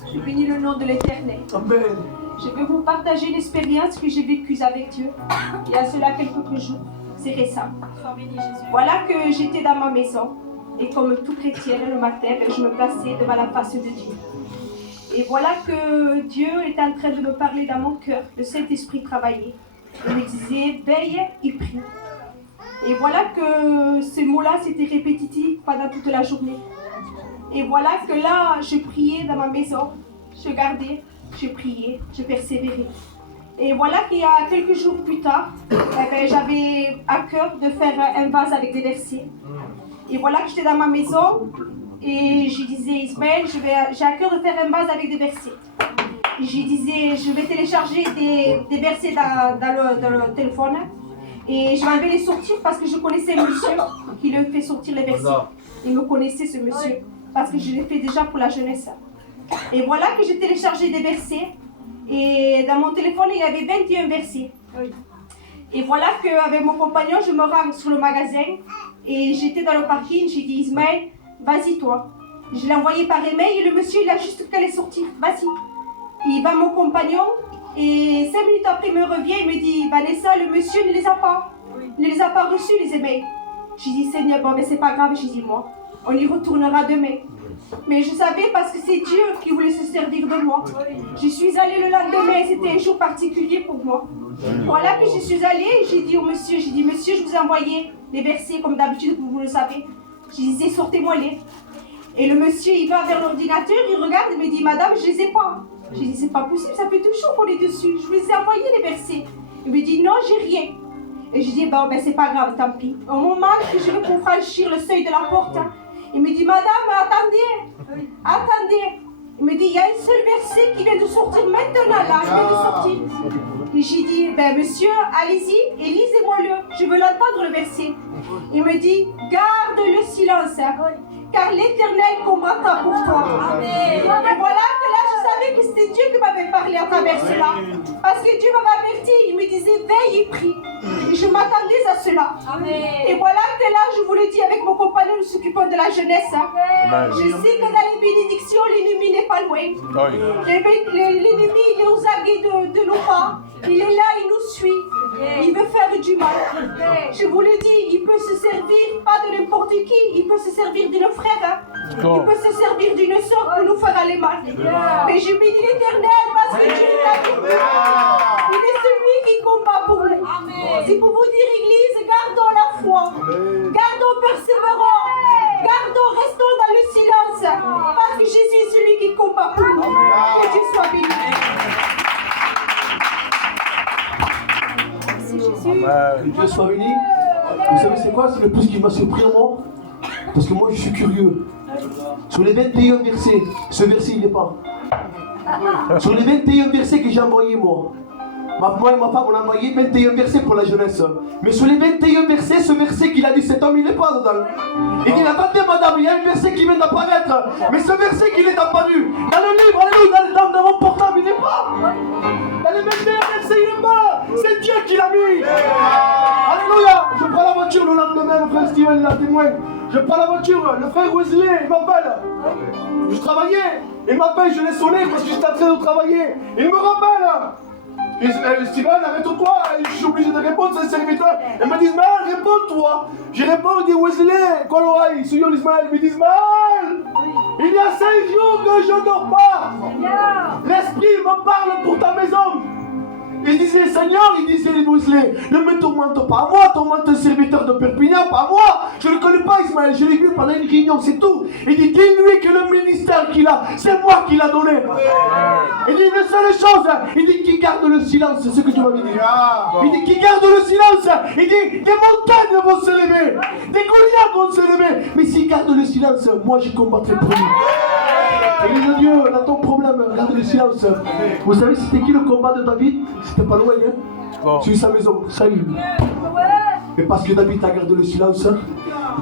Je bénis le nom de l'Éternel. Amen. Je vais vous partager l'expérience que j'ai vécue avec Dieu il y a cela quelques jours. C'est récent. Voilà que j'étais dans ma maison et comme tout chrétien le matin, je me plaçais devant la face de Dieu. Et voilà que Dieu est en train de me parler dans mon cœur. Le Saint-Esprit travaillait. Il me disait veille et prie. Et voilà que ces mots-là c'était répétitif pendant toute la journée. Et voilà que là, je priais dans ma maison, je gardais, je priais, je persévérais. Et voilà qu'il y a quelques jours plus tard, j'avais à cœur de faire un vase avec des versets. Et voilà que j'étais dans ma maison et je disais, Ismaël, j'ai à cœur de faire un vase avec des versets. Et je disais, je vais télécharger des versets dans le téléphone et je vais les sortir parce que je connaissais le monsieur qui le fait sortir les versets. Il me connaissait ce monsieur parce que je l'ai fait déjà pour la jeunesse. Et voilà que j'ai téléchargé des versets et dans mon téléphone il y avait 21 versets. Et voilà qu'avec mon compagnon je me rends sur le magasin et j'étais dans le parking, j'ai dit Ismaël, vas-y toi. Je l'ai envoyé par email et le monsieur il a juste qu'à les sortir, vas-y. Il va mon compagnon et 5 minutes après il me revient, il me dit Vanessa, le monsieur ne les a pas. Il ne les a pas reçus les emails. J'ai dit Seigneur, bon mais c'est pas grave, j'ai dit moi, on y retournera demain. Mais je savais parce que c'est Dieu qui voulait se servir de moi. Je suis allée le lendemain, c'était un jour particulier pour moi. Voilà que je suis allée, j'ai dit au monsieur, monsieur, je vous ai envoyé les versets comme d'habitude, vous le savez. Je disais, sortez-moi-les. Et le monsieur, il va vers l'ordinateur, il regarde, il me dit, madame, je les ai pas. J'ai dit, c'est pas possible, ça fait 2 jours qu'on est dessus. Je vous ai envoyé les versets. Il me dit, non, j'ai rien. Et je dis, ben c'est pas grave, tant pis. Au moment que je veux pour franchir le seuil de la porte, il me dit, madame, attendez, attendez. Il me dit, il y a un seul verset qui vient de sortir maintenant, là, il vient de sortir. Et j'ai dit, ben monsieur, allez-y et lisez-moi-le, je veux l'entendre le verset. Il me dit, garde le silence, car l'Éternel combattra pour toi. Amen. Et voilà que là, je savais que c'était Dieu qui m'avait parlé à travers cela. Parce que Dieu m'avait averti, il me disait, veille et prie. Et je m'attendais à cela. Amen. Et voilà que là, je vous le dis, avec mon compagnon, nous s'occupons de la jeunesse. Amen. Je sais que dans les bénédictions, l'ennemi n'est pas loin. L'ennemi, il est aux aguets de nos pas. Il est là, il nous suit. Il veut faire du mal. Je vous le dis, il peut se servir pas de n'importe qui. Il peut se servir de nos frères. Il peut se servir d'une sœur pour nous faire aller mal. Mais je bénis l'Éternel parce que Dieu est avec nous. Il est celui qui combat pour nous. C'est pour vous dire, Église, gardons la foi. Gardons persévérons. Gardons, restons dans le silence. Parce que Jésus est celui qui combat pour nous. Que Dieu soit béni. Que Dieu soit béni. Vous savez c'est quoi? C'est le plus qui m'a surpris à moi. Parce que moi je suis curieux. Sur les 21 versets, ce verset il n'est pas. Sur les 21 versets que j'ai envoyés moi et ma femme on a envoyé 21 versets pour la jeunesse. Mais sur les 21 versets, ce verset qu'il a dit cet homme il n'est pas dedans. Il dit attendez madame, il y a un verset qui vient d'apparaître. Mais ce verset qu'il est apparu dans le livre, alléluia, dans mon portable il n'est pas. Dans les 21 versets il n'est pas. C'est Dieu qui l'a mis. Alléluia. Je prends la voiture le lendemain, le frère Steven l'a témoin. Je prends la voiture, le frère Wesley il m'appelle. Je travaillais, il m'appelle, je l'ai sonné parce que j'étais en train de travailler. Il me rappelle. Et Steven, arrête-toi, je suis obligé de répondre, c'est un serviteur. Il me dit, Ismaël, réponds-toi. Je réponds, il dit, Wesley, quoi l'oreille, c'est Ismaël. Il me dit, Ismaël, il y a 5 jours que je ne dors pas. L'esprit me parle pour ta maison. Il disait, Seigneur, il disait, Wesley, ne me tourmente pas à moi, tourmente un serviteur de Perpignan, pas à moi. Je ne le connais pas, Ismaël, je l'ai vu pendant une réunion, c'est tout. Il dit, dis-lui que le ministère qu'il a, c'est moi qui l'a donné. Il dit une seule chose, il dit, qui garde le silence, c'est ce que tu m'avais dit. Il dit, qui garde le silence, il dit, des montagnes vont se lever, des Goliaths vont se lever. Mais s'il garde le silence, moi je combattrai pour lui. Église de Dieu, on a ton problème, garde le silence. Vous savez c'était qui le combat de David? C'était pas loin, hein? Sur sa maison, salut. Et parce que David a gardé le silence,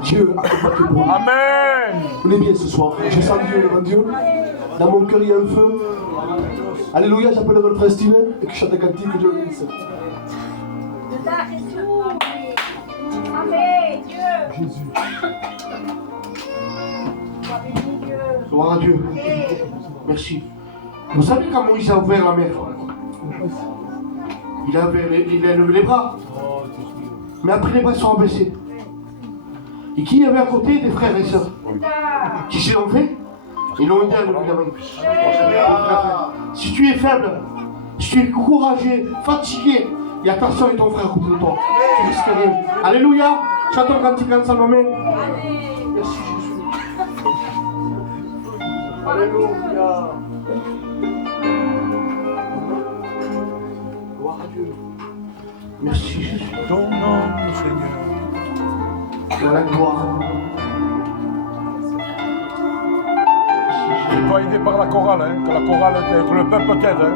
Dieu a combattu pour lui. Amen. On est bien ce soir, je sens Dieu devant Dieu. Dans mon cœur il y a un feu. Alléluia, j'appelle le frère Steven et que je chante un cantique que Dieu bénisse. Amen, Dieu. Jésus. Gloire à Dieu. Merci. Vous savez quand Moïse a ouvert la mer, il a levé les bras. Mais après les bras sont abaissés. Et qui y avait à côté des frères et sœurs qui s'y ont fait? Ils l'ont aidé à lever la main. Si tu es faible, si tu es courageux, fatigué, il y a ta soeur et ton frère à côté de toi. Tu risques rien. Alléluia. Chantons cantique ensemble. Amen. Merci Jésus. Alléluia. Gloire à Dieu. Merci Jésus. Ton nom, Seigneur. Dans la gloire. Tu dois aider par la chorale, hein, que la chorale, que le peuple t'aide. Hein.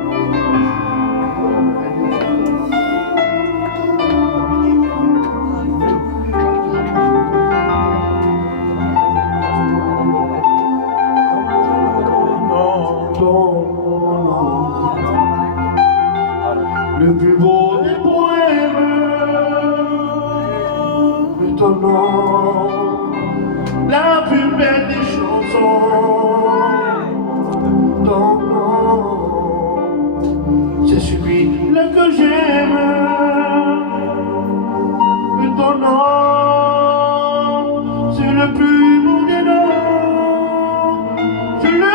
Le plus beau des poèmes de ton nom, la plus belle des chansons, ton nom, c'est celui-là que j'aime, ton nom, c'est le plus beau des noms, je le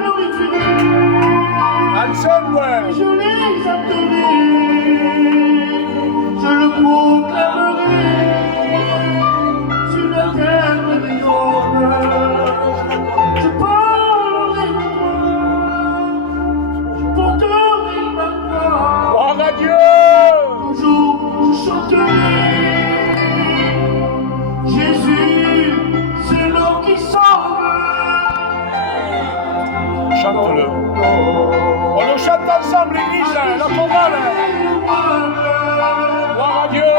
glorifierai, je l'exalterai. Je le proclamerai sur la terre des hommes. Je parlerai de toi, je porterai ma voix. Gloire à Dieu! Toujours je chanterai. Jésus, c'est l'homme qui sauve. Chante-le. On le chante ensemble, l'église, la chorale. Gloire à Dieu.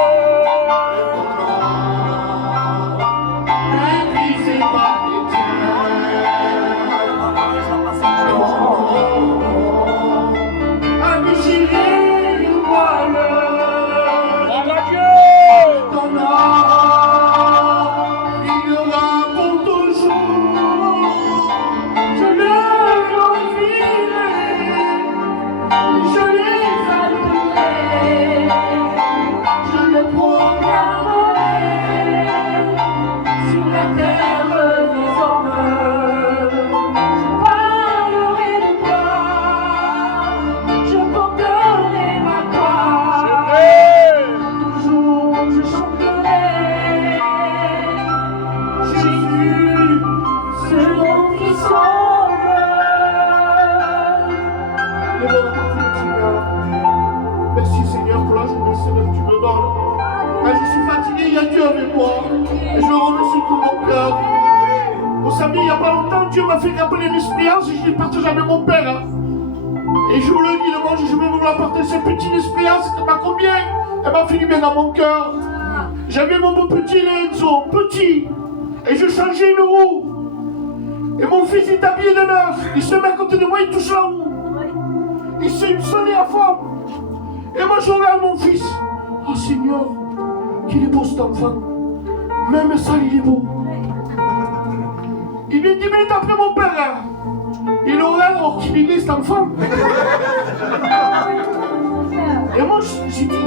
Merci Seigneur pour la journée que tu me donnes. Quand je suis fatigué, il y a Dieu avec moi. Et je le remercie tout mon cœur. Vous savez, il n'y a pas longtemps, Dieu m'a fait rappeler une expérience et je l'ai partagé avec mon père. Et je vous le dis, moi, je vais vous rapporter cette petite expérience. Elle m'a combien? Elle m'a fait du bien dans mon cœur. J'avais mon beau petit Lorenzo, petit. Et je changeais une roue. Et mon fils est habillé de neuf. Il se met à côté de moi, il touche la roue. Il s'est sonné à fond. Et moi je regarde mon fils. Oh Seigneur, qu'il est beau cet enfant. Même ça, il est beau. Il vient 10 minutes après mon père. Hein. Il regarde, oh qu'il est cet enfant. Et moi j'ai dit,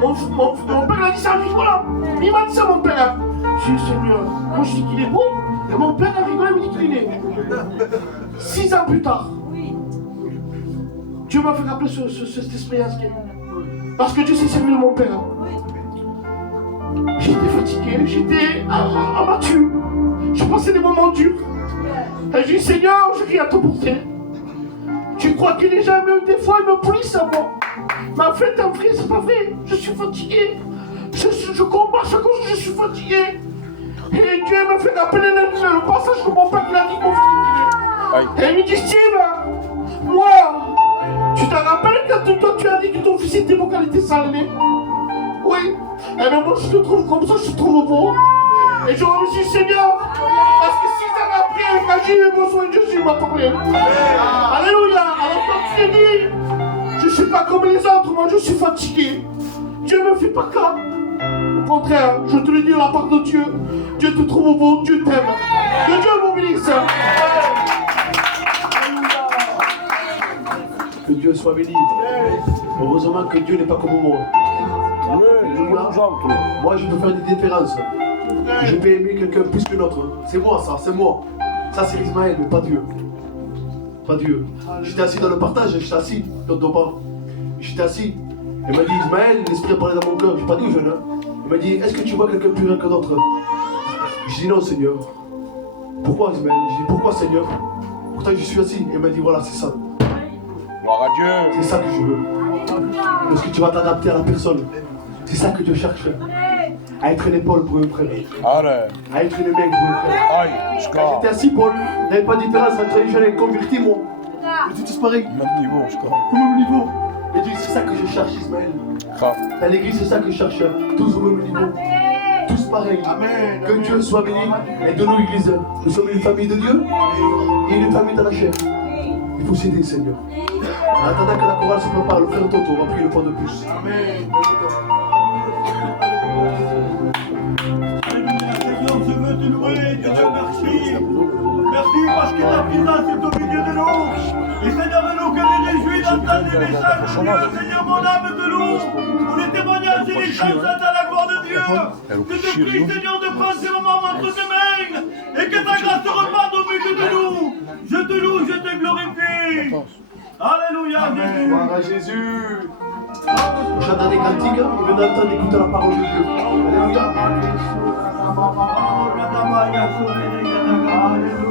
mon père a dit ça en rigolant. Il m'a dit ça mon père. J'ai dit Seigneur, moi je dis qu'il est beau. Et mon père a rigolé, il me dit qu'il est. 6 ans plus tard. Dieu m'a fait rappeler cette expérience. Parce que Dieu s'est servi de mon père. J'étais fatigué, j'étais abattu. J'ai passé des moments durs. Et j'ai dit, Seigneur, je crie à te porter. Tu crois que les gens, même des fois, ils me punissent à moi. Mais en fait, en vrai, c'est pas vrai. Je suis fatigué. Je combats chaque jour, je suis fatigué. Et Dieu m'a fait rappeler le passage que mon père l'a dit, mon fils. Et il me dit, Steve, moi, tu te rappelles quand toi tu as dit que ton fils était beau quand il était salé? Oui. Et bien moi je te trouve comme ça, je te trouve beau. Et je remercie Seigneur. Parce que 6 ans après, quand j'ai eu besoin de Jésus, il m'a parlé. Alléluia. Alors quand tu dis, je ne suis pas comme les autres, moi je suis fatigué. Dieu ne me fait pas cas. Au contraire, je te le dis de la part de Dieu. Dieu te trouve beau, Dieu t'aime. Que Dieu vous bénisse. Que Dieu soit béni. Heureusement que Dieu n'est pas comme moi. Alléluia. Moi, je peux faire des différences. Je peux aimer quelqu'un plus que l'autre. C'est moi, ça, c'est moi. Ça, c'est Ismaël, mais pas Dieu. Pas Dieu. J'étais assis dans le partage, j'étais assis, t'entends pas. J'étais assis. Il m'a dit, Ismaël, l'esprit a parlé dans mon cœur. Je n'ai pas dit au jeune. Il m'a dit, est-ce que tu vois quelqu'un plus grand que d'autres? Je dis non, Seigneur. Pourquoi, Ismaël? Je dis, pourquoi, Seigneur? Pourtant, je suis assis. Il m'a dit, voilà, c'est ça. Gloire à Dieu. C'est ça que je veux. Parce que tu vas t'adapter à la personne. C'est ça que Dieu cherche. À être une épaule pour un frère. Allez. À être une main pour un frère. Aïe, Quand j'étais assis, Paul, il n'y avait pas de différence entre les jeunes et les convertis, moi. On était tous pareils. Même niveau, je crois. Au même niveau. Et Dieu, c'est ça que je cherche, Ismaël. Dans l'église, c'est ça que je cherche. Tous au même niveau. Tous pareils. Amen. Que Dieu soit béni. Et de nous, église, nous sommes une famille de Dieu et une famille dans la chair. Il faut s'aider, Seigneur. En attendant que la chorale se prépare, le frère Toto va prier une fois de plus. Amen. Seigneur, je veux te louer, Dieu te remercie. Merci parce que ta présence est au milieu de nous. Et Seigneur, nous que les réjouis d'entendre les messages de Dieu. Seigneur, mon âme te loue. Pour les témoignages et les chants à la gloire de Dieu. Je te prie, Seigneur, de prendre ces moments entre tes mains. Et que ta grâce te reparte au milieu de nous. Je te loue, je te glorifie. Alléluia, Jésus. Gloire à Jésus. On chante dans des cantiques, on vient d'entendre écouter la parole de Dieu. Alléluia. Alléluia.